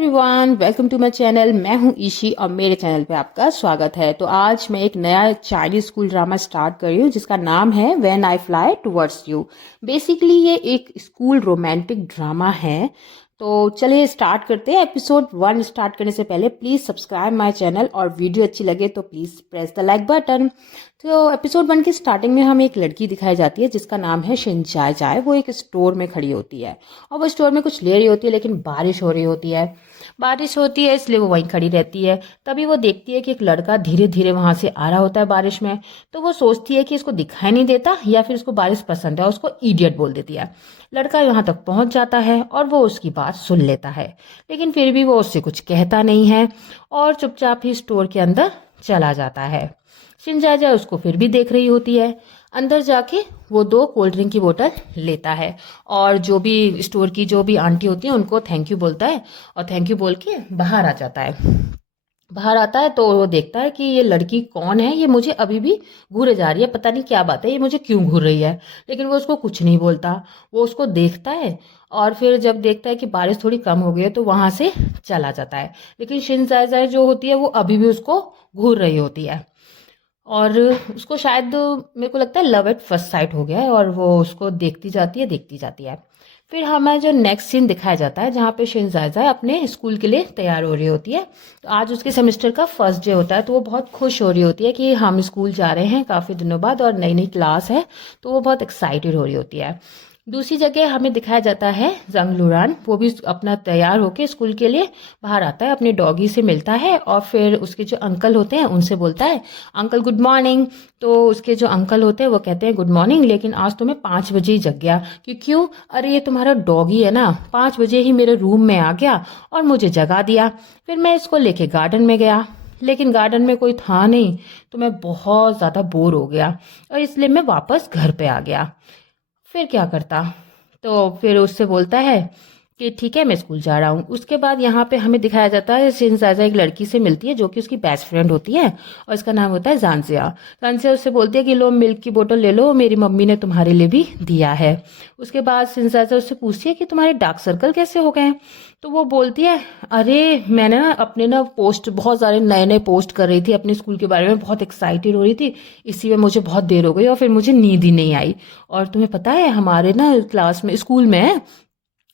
Everyone, welcome to my channel. मैं हूं ईशी और मेरे चैनल पे आपका स्वागत है। तो आज मैं एक नया चाइनीज स्कूल ड्रामा स्टार्ट कर रही हूँ जिसका नाम है when I fly towards you. Basically ये एक स्कूल रोमांटिक ड्रामा है। तो चलिए स्टार्ट करते हैं। एपिसोड 1 स्टार्ट करने से पहले प्लीज़ सब्सक्राइब माय चैनल और वीडियो अच्छी लगे तो please press the like button. तो एपिसोड 1 की स्टार्टिंग में हमें एक लड़की दिखाई जाती है जिसका नाम है शिन चाय चाय। वो एक स्टोर में खड़ी होती है और वो स्टोर में कुछ ले रही होती है, लेकिन बारिश हो रही होती है। बारिश होती है इसलिए वो वहीं खड़ी रहती है। तभी वो देखती है कि एक लड़का धीरे धीरे वहां से आ रहा होता है बारिश में। तो वो सोचती है कि इसको दिखाई नहीं देता या फिर इसको बारिश पसंद है और उसको इडियट बोल देती है। लड़का यहाँ तक पहुंच जाता है और वो उसकी बात सुन लेता है, लेकिन फिर भी वो उससे कुछ कहता नहीं है और चुपचाप ही स्टोर के अंदर चला जाता है। शिनजाजा उसको फिर भी देख रही होती है। अंदर जाके वो 2 कोल्ड ड्रिंक की बोतल लेता है और जो भी स्टोर की जो भी आंटी होती है उनको थैंक यू बोलता है और थैंक यू बोल के बाहर आ जाता है। बाहर आता है तो वो देखता है कि ये लड़की कौन है, ये मुझे अभी भी घूरे जा रही है, पता नहीं क्या बात है, ये मुझे क्यों घूर रही है। लेकिन वो उसको कुछ नहीं बोलता। वो उसको देखता है और फिर जब देखता है कि बारिश थोड़ी कम हो गई है तो वहां से चला जाता है। लेकिन शिनजाजा जो होती है वो अभी भी उसको घूर रही होती है और उसको शायद मेरे को लगता है लव एट फर्स्ट साइट हो गया है और वो उसको देखती जाती है। फिर हमें जो नेक्स्ट सीन दिखाया जाता है जहाँ पे शिनजाजा अपने स्कूल के लिए तैयार हो रही होती है। तो आज उसके सेमेस्टर का फर्स्ट डे होता है तो वो बहुत खुश हो रही होती है कि हम स्कूल जा रहे हैं काफ़ी दिनों बाद और नई नई क्लास है। तो वो बहुत एक्साइटेड हो रही होती है। दूसरी जगह हमें दिखाया जाता है जंग लुरान। वो भी अपना तैयार होके स्कूल के लिए बाहर आता है, अपने डॉगी से मिलता है और फिर उसके जो अंकल होते हैं उनसे बोलता है अंकल गुड मॉर्निंग। तो उसके जो अंकल होते हैं वो कहते हैं गुड मॉर्निंग, लेकिन आज तो मैं 5 बजे ही जग गया। क्यों? अरे ये तुम्हारा डॉगी है ना, 5 बजे ही मेरे रूम में आ गया और मुझे जगा दिया। फिर मैं इसको लेके गार्डन में गया, लेकिन गार्डन में कोई था नहीं तो मैं बहुत ज़्यादा बोर हो गया और इसलिए मैं वापस घर पे आ गया। फिर क्या करता? तो फिर उससे बोलता है कि ठीक है मैं स्कूल जा रहा हूँ। उसके बाद यहाँ पे हमें दिखाया जाता है शिनजाजा एक लड़की से मिलती है जो कि उसकी बेस्ट फ्रेंड होती है और इसका नाम होता है जानजिया। जानजिया उससे बोलती है कि लो मिल्क की बोतल ले लो, मेरी मम्मी ने तुम्हारे लिए भी दिया है। उसके बाद शिनजाजा उससे पूछती है कि तुम्हारे डार्क सर्कल कैसे हो गए। तो वो बोलती है अरे मैंने ना अपने ना पोस्ट बहुत सारे नए नए पोस्ट कर रही थी अपने स्कूल के बारे में, बहुत एक्साइटेड हो रही थी, इसी में मुझे बहुत देर हो गई और फिर मुझे नींद ही नहीं आई। और तुम्हें पता है हमारे ना क्लास में स्कूल में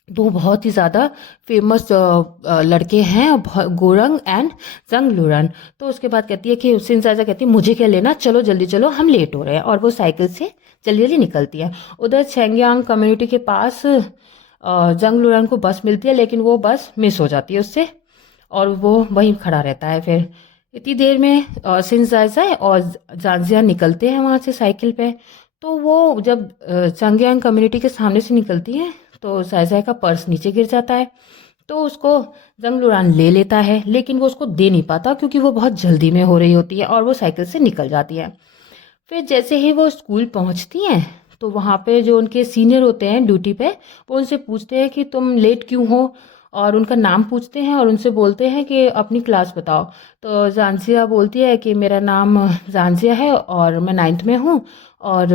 2 बहुत ही ज़्यादा फेमस लड़के हैं, गोरंग एंड जंग लुरन। तो उसके बाद कहती है कि शिनजाजा कहती है मुझे क्या लेना, चलो जल्दी चलो हम लेट हो रहे हैं। और वो साइकिल से जल्दी जल्दी निकलती है। उधर छेंगयांग कम्युनिटी के पास जंग लुरन को बस मिलती है, लेकिन वो बस मिस हो जाती है उससे और वो वहीं खड़ा रहता है। फिर इतनी देर में शिनजाजा और जानजिया निकलते हैं वहाँ से साइकिल पे। तो वो जब चंगयांग कम्युनिटी के सामने से निकलती है तो जायजाय का पर्स नीचे गिर जाता है। तो उसको जंग लुरान ले लेता है, लेकिन वो उसको दे नहीं पाता क्योंकि वो बहुत जल्दी में हो रही होती है और वो साइकिल से निकल जाती है। फिर जैसे ही वो स्कूल पहुंचती हैं तो वहाँ पे जो उनके सीनियर होते हैं ड्यूटी पे, वो उनसे पूछते हैं कि तुम लेट क्यों हो, और उनका नाम पूछते हैं और उनसे बोलते हैं कि अपनी क्लास बताओ। तो जानजिया बोलती है कि मेरा नाम जानजिया है और मैं 9th में हूँ। और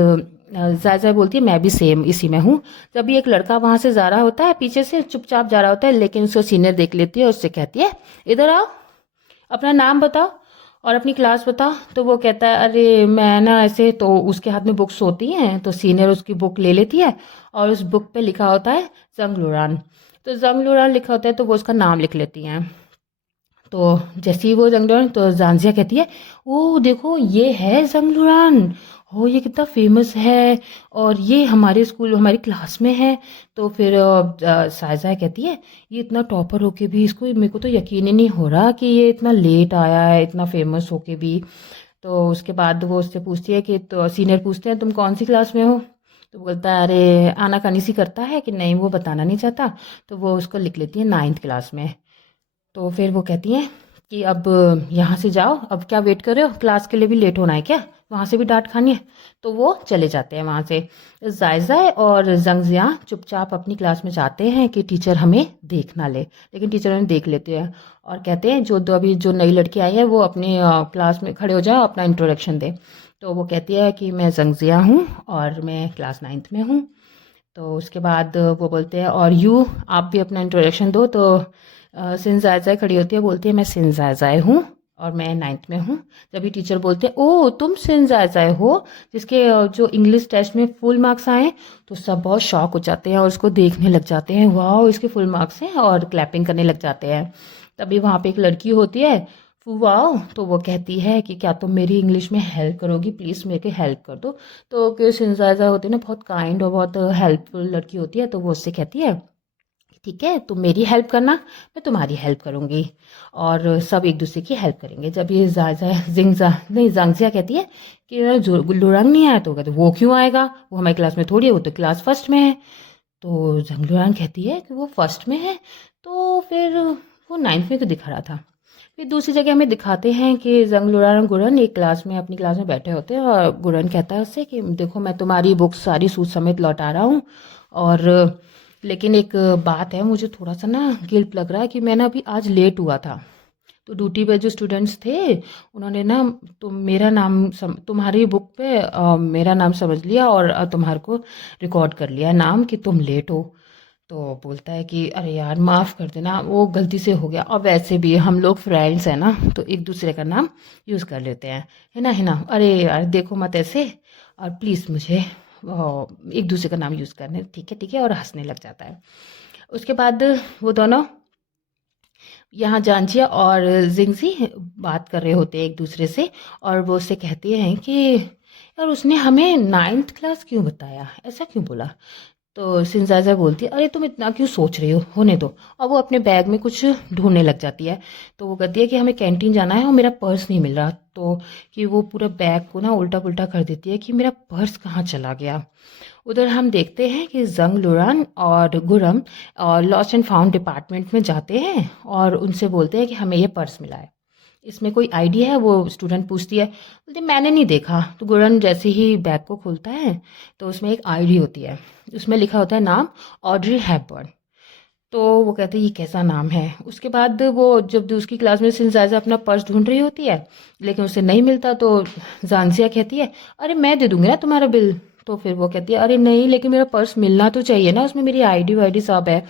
जायजा बोलती है मैं भी सेम इसी में हूँ। जब भी एक लड़का वहाँ से जा रहा होता है, पीछे से चुपचाप जा रहा होता है, लेकिन उसको सीनियर देख लेती है और उससे कहती है इधर आओ, अपना नाम बताओ और अपनी क्लास बताओ। तो वो कहता है अरे मैं ना ऐसे, तो उसके हाथ में बुक्स होती हैं तो सीनियर उसकी बुक ले लेती है और उस बुक पे लिखा होता है जंग लुरान। तो जंग लुरान लिखा होता है तो वो उसका नाम लिख लेती हैं। तो जैसे ही वो जंग लुरान, तो जानजिया कहती है ओ देखो ये है जंग लुरान, हो ये कितना फेमस है और ये हमारे स्कूल हमारी क्लास में है। तो फिर सायजा कहती है ये इतना टॉपर होके भी इसको, मेरे को तो यकीन ही नहीं हो रहा कि ये इतना लेट आया है इतना फेमस होके भी। तो उसके बाद वो उससे पूछती है कि, तो सीनियर पूछते हैं तुम कौन सी क्लास में हो। तो वो बोलता है अरे आनाकानी सी करता है कि नहीं वो बताना नहीं चाहता। तो वो उसको लिख लेती है 9th क्लास में। तो फिर वो कहती हैं कि अब यहाँ से जाओ, अब क्या वेट कर रहे हो, क्लास के लिए भी लेट होना है क्या, वहाँ से भी डांट खानी है। तो वो चले जाते हैं वहाँ से। जायजा और जंगजिया चुपचाप अपनी क्लास में जाते हैं कि टीचर हमें देख ना ले, लेकिन टीचर उन्हें देख लेते हैं और कहते हैं जो दो अभी जो नई लड़की आई है वो अपनी क्लास में खड़े हो जाओ, अपना इंट्रोडक्शन दे। तो वो कहती है कि मैं जंगजिया हूँ और मैं क्लास 9th में हूँ। तो उसके बाद वो बोलते हैं और यू आप भी अपना इंट्रोडक्शन दो। तो सिन जायजाय खड़ी होती है, बोलती है मैं सिन जायजाय हूँ और मैं 9th में हूँ। जब भी टीचर बोलते हैं ओ तुम सिन जायजाय हो, जिसके जो इंग्लिश टेस्ट में फुल मार्क्स आए, तो सब बहुत शॉक हो जाते हैं और उसको देखने लग जाते हैं, वाह इसके फुल मार्क्स हैं, और क्लैपिंग करने लग जाते हैं। तभी वहाँ पे एक लड़की होती है वाओ, तो वो कहती है कि क्या तुम मेरी इंग्लिश में हेल्प करोगी, प्लीज़ मेरे को हेल्प कर दो। तो कि सिंजाजा होती है ना, बहुत काइंड और बहुत हेल्पफुल लड़की होती है, तो वो उससे कहती है ठीक है तुम मेरी हेल्प करना, मैं तुम्हारी हेल्प करूंगी, और सब एक दूसरे की हेल्प करेंगे। जब ये जाजा जिंगजा नहीं जांगजिया कहती है कि लुरंग नहीं आया, तो कहते वो क्यों आएगा, वो हमारी क्लास में थोड़ी है, वो तो क्लास फर्स्ट में है। तो जंगलुरंग कहती है कि वो फर्स्ट में है, तो फिर वो 9th में तो दिखा रहा था। फिर दूसरी जगह हमें दिखाते हैं कि जंगलुरान और गुरन एक क्लास में अपनी क्लास में बैठे होते हैं, और गुरन कहता है उससे कि देखो मैं तुम्हारी बुक्स सारी सूट समेत लौटा रहा हूँ, और लेकिन एक बात है, मुझे थोड़ा सा ना गिल्ट लग रहा है कि मैं ना अभी आज लेट हुआ था। तो ड्यूटी पे जो स्टूडेंट्स थे उन्होंने ना मेरा नाम तुम्हारी बुक पे मेरा नाम समझ लिया और तुम्हारे को रिकॉर्ड कर लिया नाम कि तुम लेट हो। तो बोलता है कि अरे यार माफ़ कर देना, वो गलती से हो गया, और वैसे भी हम लोग फ्रेंड्स हैं ना, तो एक दूसरे का नाम यूज़ कर लेते हैं, है ना, अरे यार देखो मत ऐसे, और प्लीज़ मुझे एक दूसरे का नाम यूज़ करने, ठीक है, और हंसने लग जाता है। उसके बाद वो दोनों यहाँ जानजिया और जिंगजी बात कर रहे होते हैं एक दूसरे से, और वो उससे कहते हैं कि यार उसने हमें 9th क्लास क्यों बताया, ऐसा क्यों बोला। तो सिंजाजा बोलती है अरे तुम इतना क्यों सोच रही हो, होने दो, और वो अपने बैग में कुछ ढूंढने लग जाती है। तो वो कहती है कि हमें कैंटीन जाना है और मेरा पर्स नहीं मिल रहा, तो कि वो पूरा बैग को ना उल्टा पुल्टा कर देती है कि मेरा पर्स कहाँ चला गया। उधर हम देखते हैं कि जंग लुरान और गुरम और लॉस्ट एंड फाउंड डिपार्टमेंट में जाते हैं और उनसे बोलते हैं कि हमें ये पर्स मिला है, इसमें कोई आईडी है, वो स्टूडेंट पूछती है, बोलती मैंने नहीं देखा। तो गुरन जैसे ही बैग को खोलता है तो उसमें एक आईडी होती है, उसमें लिखा होता है नाम ऑड्री हैपबर्न। तो वो कहते हैं ये कैसा नाम है। उसके बाद वो जब दूसरी क्लास में सिंजाजा अपना पर्स ढूंढ रही होती है लेकिन उसे नहीं मिलता, तो जानसिया कहती है अरे मैं दे दूंगी ना तुम्हारा बिल। तो फिर वो कहती है अरे नहीं, लेकिन मेरा पर्स मिलना तो चाहिए ना, उसमें मेरी आईडी वाईडी सब है।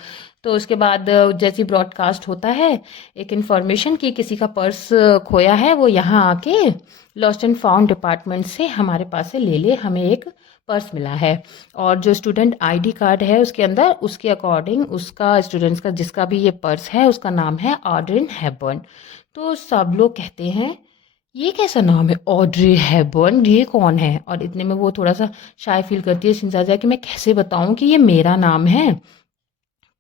तो उसके बाद जैसे ब्रॉडकास्ट होता है एक इन्फॉर्मेशन कि किसी का पर्स खोया है, वो यहाँ आके लॉस्ट एंड फाउंड डिपार्टमेंट से हमारे पास से ले ले, हमें एक पर्स मिला है। और जो स्टूडेंट आईडी कार्ड है उसके अंदर उसके अकॉर्डिंग उसका स्टूडेंट्स का जिसका भी ये पर्स है उसका नाम है ऑड्रिन हैबर्न। तो सब लोग कहते हैं ये कैसा नाम है ऑड्री हैबर्न, ये कौन है। और इतने में वो थोड़ा सा शाय फील करती है शिनजाजा कि मैं कैसे बताऊं कि ये मेरा नाम है।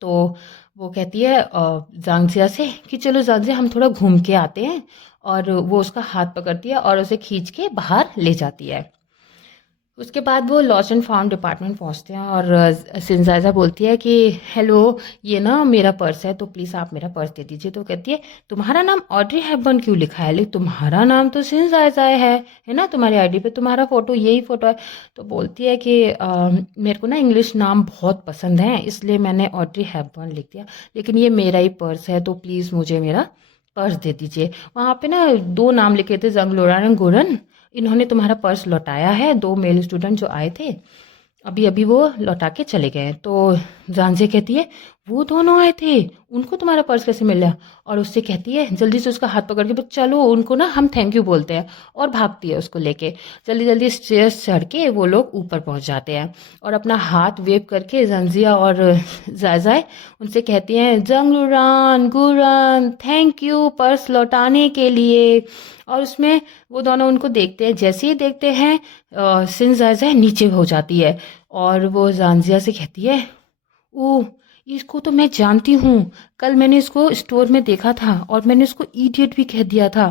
तो वो कहती है जांगजिया से कि चलो जांगजिया हम थोड़ा घूम के आते हैं, और वो उसका हाथ पकड़ती है और उसे खींच के बाहर ले जाती है। उसके बाद वो लॉस्ट एंड फाउंड डिपार्टमेंट पहुंचते हैं और सिंजाजा बोलती है कि हेलो ये ना मेरा पर्स है, तो प्लीज़ आप मेरा पर्स दे दीजिए। तो कहती है तुम्हारा नाम ऑड्री हैपबर्न क्यों लिखा है, लेकिन तुम्हारा नाम तो सिंजाजा है ना, तुम्हारी आईडी पे तुम्हारा फ़ोटो यही फ़ोटो है। तो बोलती है कि मेरे को ना इंग्लिश नाम बहुत पसंद है इसलिए मैंने ऑड्री हैपबर्न लिख दिया, लेकिन ये मेरा ही पर्स है, तो प्लीज़ मुझे मेरा पर्स दे दीजिए। वहाँ पे ना 2 नाम लिखे थे जंग लोरान और गोरन, इन्होंने तुम्हारा पर्स लौटाया है, 2 मेल स्टूडेंट जो आए थे अभी अभी वो लौटा के चले गए। तो जानजे कहती है वो दोनों आए थे, उनको तुम्हारा पर्स कैसे मिल गया। और उससे कहती है जल्दी से उसका हाथ पकड़ के बस चलो उनको ना हम थैंक यू बोलते हैं, और भागती है उसको लेके। जल्दी जल्दी स्टेयर्स चढ़ के वो लोग ऊपर पहुंच जाते हैं और अपना हाथ वेव करके जंजिया और जायजाय उनसे कहती हैं जंगलुरान गुरान थैंक यू पर्स लौटाने के लिए। और उसमें वो दोनों उनको देखते हैं, जैसे ही देखते हैं सिंजाजा नीचे हो जाती है और वो जानजिया से कहती है ओ इसको तो मैं जानती हूँ, कल मैंने इसको स्टोर में देखा था और मैंने इसको इडियट भी कह दिया था।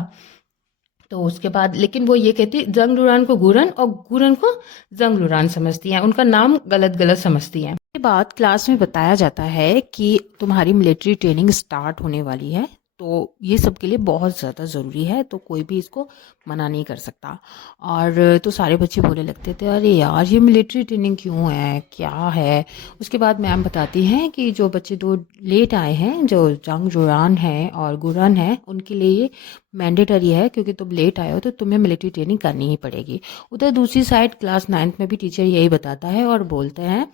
तो उसके बाद लेकिन वो ये कहती जंग लुरान को गुरन और गुरन को जंग लुरान समझती हैं, उनका नाम गलत गलत समझती हैं। के बाद क्लास में बताया जाता है कि तुम्हारी मिलिट्री ट्रेनिंग स्टार्ट होने वाली है, तो ये सब के लिए बहुत ज़्यादा ज़रूरी है, तो कोई भी इसको मना नहीं कर सकता। और तो सारे बच्चे बोलने लगते थे, अरे यार ये मिलिट्री ट्रेनिंग क्यों है, क्या है। उसके बाद मैम बताती हैं कि जो बच्चे 2 लेट आए हैं, जो जंग जुरान है और गुरन है, उनके लिए ये मैंडेटरी है, क्योंकि तुम लेट आए हो तो तुम्हें मिलिट्री ट्रेनिंग करनी ही पड़ेगी। उधर दूसरी साइड क्लास 9th में भी टीचर यही बताता है और बोलते हैं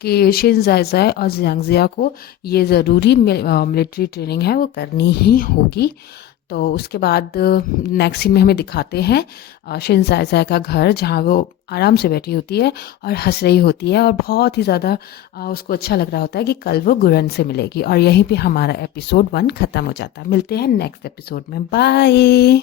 कि शिन जायजा और जियांगजिया को ये ज़रूरी मिलिट्री ट्रेनिंग है, वो करनी ही होगी। तो उसके बाद नेक्स्ट सीन में हमें दिखाते हैं शिन जायजा का घर, जहाँ वो आराम से बैठी होती है और हंस रही होती है और बहुत ही ज़्यादा उसको अच्छा लग रहा होता है कि कल वो गुरन से मिलेगी। और यहीं पे हमारा एपिसोड 1 ख़त्म हो जाता है। मिलते हैं नेक्स्ट एपिसोड में। बाय।